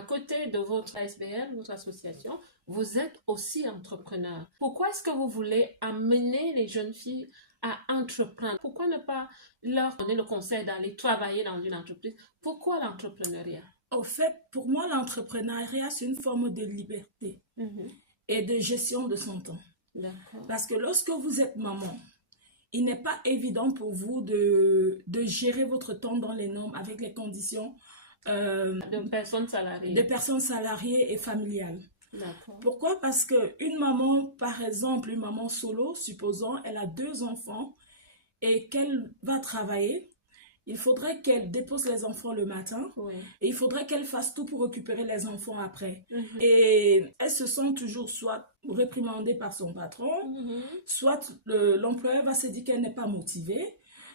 à côté de votre ASBL, votre association, vous êtes aussi entrepreneur. Pourquoi est-ce que vous voulez amener les jeunes filles à entreprendre? Pourquoi ne pas leur donner le conseil d'aller travailler dans une entreprise? Pourquoi l'entrepreneuriat? Au fait, pour moi, l'entrepreneuriat, c'est une forme de liberté Mhm. et de gestion de son temps. D'accord. Parce que lorsque vous êtes maman, il n'est pas évident pour vous de gérer votre temps dans les normes avec les conditions De personnes des salariées. personnes salariées et familiales. D'accord. Pourquoi? Parce qu'une maman, par exemple, une maman solo, supposons, elle a 2 enfants et qu'elle va travailler, il faudrait qu'elle dépose les enfants le matin Oui. et il faudrait qu'elle fasse tout pour récupérer les enfants après. Mhm. Et elle se sent toujours soit réprimandée par son patron, Mhm. soit l'employeur va se dire qu'elle n'est pas motivée.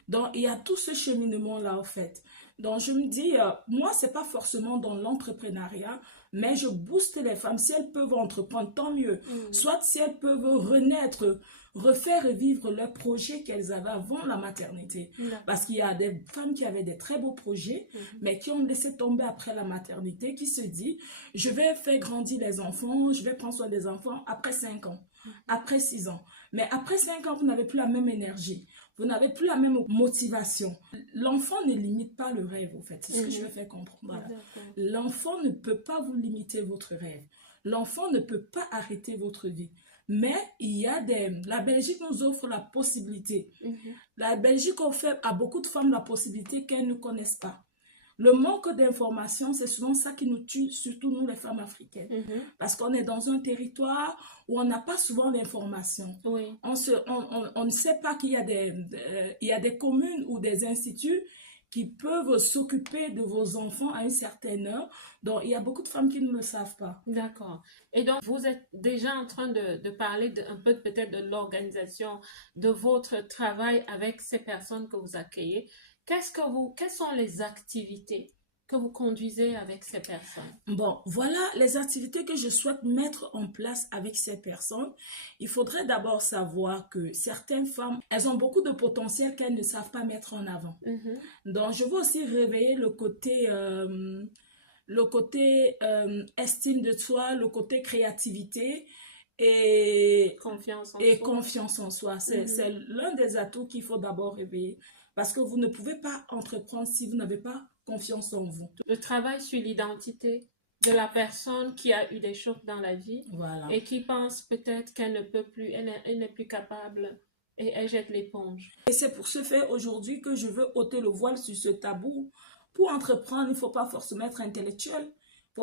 Donc, il y a tout ce cheminement-là, en fait. Donc, je me dis, moi, c'est pas forcément dans l'entrepreneuriat, mais je booste les femmes. Si elles peuvent entreprendre, tant mieux. Mhm. Soit si elles peuvent renaître, refaire revivre leurs projets qu'elles avaient avant la maternité. D'accord. Parce qu'il y a des femmes qui avaient des très beaux projets, Mhm. mais qui ont laissé tomber après la maternité, qui se dit, je vais faire grandir les enfants, je vais prendre soin des enfants après 5 ans, après 6 ans. Mais après 5 ans, vous n'avez plus la même énergie. Vous n'avez plus la même motivation. L'enfant ne limite pas le rêve, en fait. C'est ce que je veux faire comprendre. Voilà. D'accord. L'enfant ne peut pas vous limiter votre rêve. L'enfant ne peut pas arrêter votre vie. Mais il y a la Belgique nous offre la possibilité. Mhm. La Belgique offre à beaucoup de femmes la possibilité qu'elles ne connaissent pas. Le manque d'information, c'est souvent ça qui nous tue, surtout nous les femmes africaines. Mhm. Parce qu'on est dans un territoire où on n'a pas souvent l'information. Oui. On ne sait pas qu'il y a des communes ou des instituts qui peuvent s'occuper de vos enfants à une certaine heure. Donc, il y a beaucoup de femmes qui ne le savent pas. D'accord. Et donc, vous êtes déjà en train de parler un peu peut-être de l'organisation de votre travail avec ces personnes que vous accueillez. Quelles sont les activités que vous conduisez avec ces personnes? Bon, voilà les activités que je souhaite mettre en place avec ces personnes. Il faudrait d'abord savoir que certaines femmes, elles ont beaucoup de potentiel qu'elles ne savent pas mettre en avant. Mhm. Donc, je veux aussi réveiller le côté estime de soi, le côté créativité et, Confiance en et soi. confiance en soi. C'est l'un des atouts qu'il faut d'abord réveiller. Parce que vous ne pouvez pas entreprendre si vous n'avez pas confiance en vous. Le travail sur l'identité de la personne qui a eu des chocs dans la vie Voilà. et qui pense peut-être qu'elle ne peut plus, elle n'est plus capable et elle jette l'éponge. Et c'est pour ce fait aujourd'hui que je veux ôter le voile sur ce tabou. Pour entreprendre, il ne faut pas forcément être intellectuel.